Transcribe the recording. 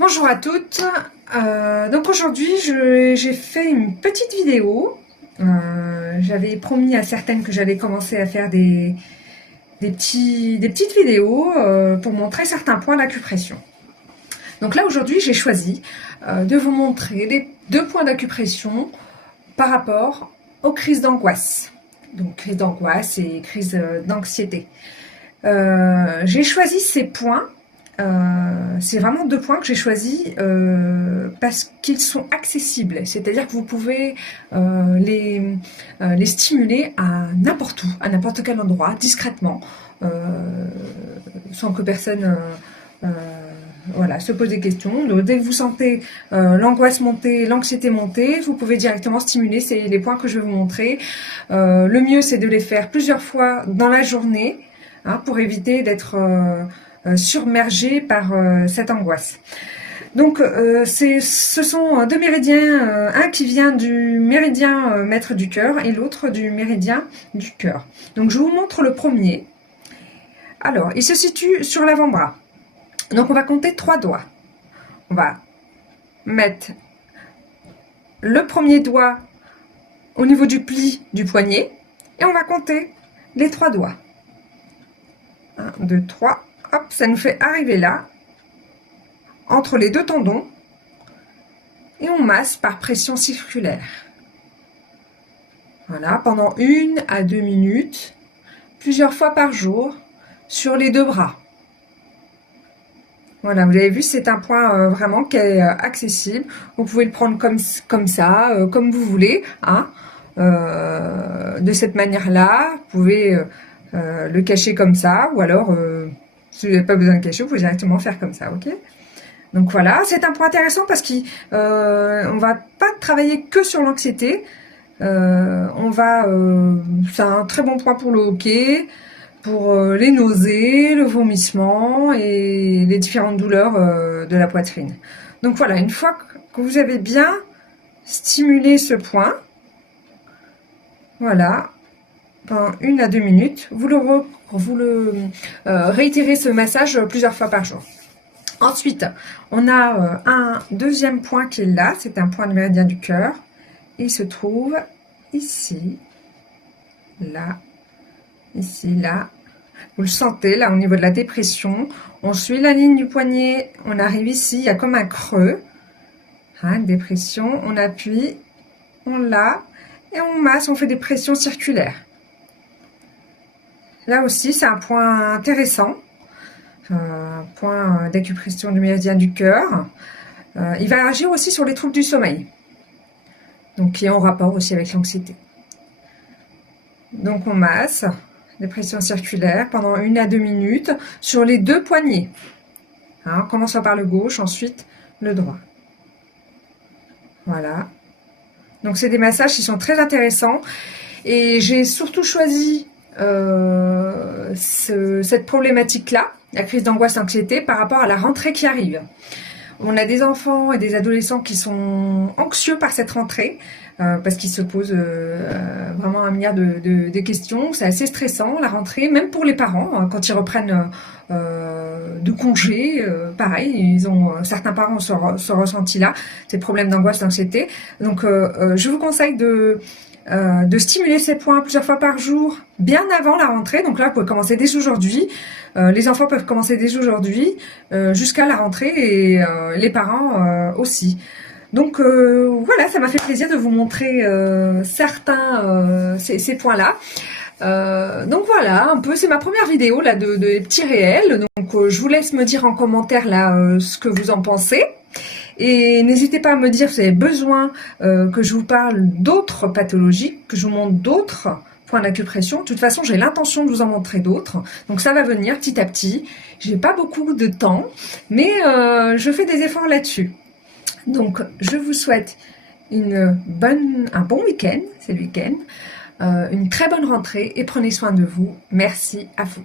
Bonjour à toutes. Donc aujourd'hui, j'ai fait une petite vidéo. J'avais promis à certaines que j'allais commencer à faire des petites vidéos pour montrer certains points d'acupression. Donc là, aujourd'hui, j'ai choisi de vous montrer les 2 points d'acupression par rapport aux crises d'angoisse. Donc, crises d'angoisse et crises d'anxiété. J'ai choisi ces points. C'est vraiment 2 points que j'ai choisis parce qu'ils sont accessibles, c'est-à-dire que vous pouvez les stimuler à n'importe où, à n'importe quel endroit, discrètement, sans que personne voilà, se pose des questions. Donc, dès que vous sentez l'angoisse monter, l'anxiété monter, vous pouvez directement stimuler. C'est les points que je vais vous montrer. Le mieux, c'est de les faire plusieurs fois dans la journée, hein, pour éviter d'être submergé par cette angoisse. Donc ce sont 2 méridiens, un qui vient du méridien maître du cœur et l'autre du méridien du cœur. Donc je vous montre le premier. Alors il se situe sur l'avant-bras. Donc on va compter 3 doigts. On va mettre le premier doigt au niveau du pli du poignet et on va compter les 3 doigts. 1, 2, 3. Hop, ça nous fait arriver là, entre les 2 tendons, et on masse par pression circulaire. Voilà, pendant 1 à 2 minutes, plusieurs fois par jour, sur les 2 bras. Voilà, vous avez vu, c'est un point vraiment qui est accessible. Vous pouvez le prendre comme ça, comme vous voulez, hein, de cette manière-là. Vous pouvez le cacher comme ça, ou alors... si vous n'avez pas besoin de cacher, vous pouvez directement faire comme ça, ok? Donc voilà, c'est un point intéressant parce qu'on va pas travailler que sur l'anxiété. C'est un très bon point pour le hoquet, pour les nausées, le vomissement et les différentes douleurs de la poitrine. Donc voilà, une fois que vous avez bien stimulé ce point, voilà, pendant 1 à 2 minutes, vous réitérez ce massage plusieurs fois par jour. Ensuite, on a un deuxième point qui est là, c'est un point du méridien du cœur. Il se trouve ici, là, ici, là. Vous le sentez là au niveau de la dépression. On suit la ligne du poignet, on arrive ici, il y a comme un creux, hein, une dépression. On appuie, on l'a et on masse, on fait des pressions circulaires. Là aussi, c'est un point intéressant, un point d'acupression du méridien du cœur. Il va agir aussi sur les troubles du sommeil, donc qui est en rapport aussi avec l'anxiété. Donc on masse, des pressions circulaires pendant 1 à 2 minutes sur les 2 poignets. Hein, en commençant par le gauche, ensuite le droit. Voilà. Donc c'est des massages qui sont très intéressants et j'ai surtout choisi cette problématique-là, la crise d'angoisse-anxiété, par rapport à la rentrée qui arrive. On a des enfants et des adolescents qui sont anxieux par cette rentrée, parce qu'ils se posent vraiment un milliard de questions. C'est assez stressant, la rentrée, même pour les parents, hein, quand ils reprennent de congés, pareil, certains parents ont ce ressenti-là, ces problèmes d'angoisse, d'anxiété. Donc je vous conseille de stimuler ces points plusieurs fois par jour, bien avant la rentrée. Donc là, vous pouvez commencer dès aujourd'hui. Les enfants peuvent commencer dès aujourd'hui jusqu'à la rentrée et les parents aussi. Donc voilà, ça m'a fait plaisir de vous montrer ces points-là. Donc voilà, un peu, c'est ma première vidéo là de petits réels. Donc je vous laisse me dire en commentaire là ce que vous en pensez. Et n'hésitez pas à me dire si vous avez besoin que je vous parle d'autres pathologies, que je vous montre d'autres points d'acupression. De toute façon, j'ai l'intention de vous en montrer d'autres. Donc ça va venir petit à petit. J'ai pas beaucoup de temps, mais je fais des efforts là-dessus. Donc je vous souhaite un bon week-end, c'est le week-end, une très bonne rentrée et prenez soin de vous. Merci à vous.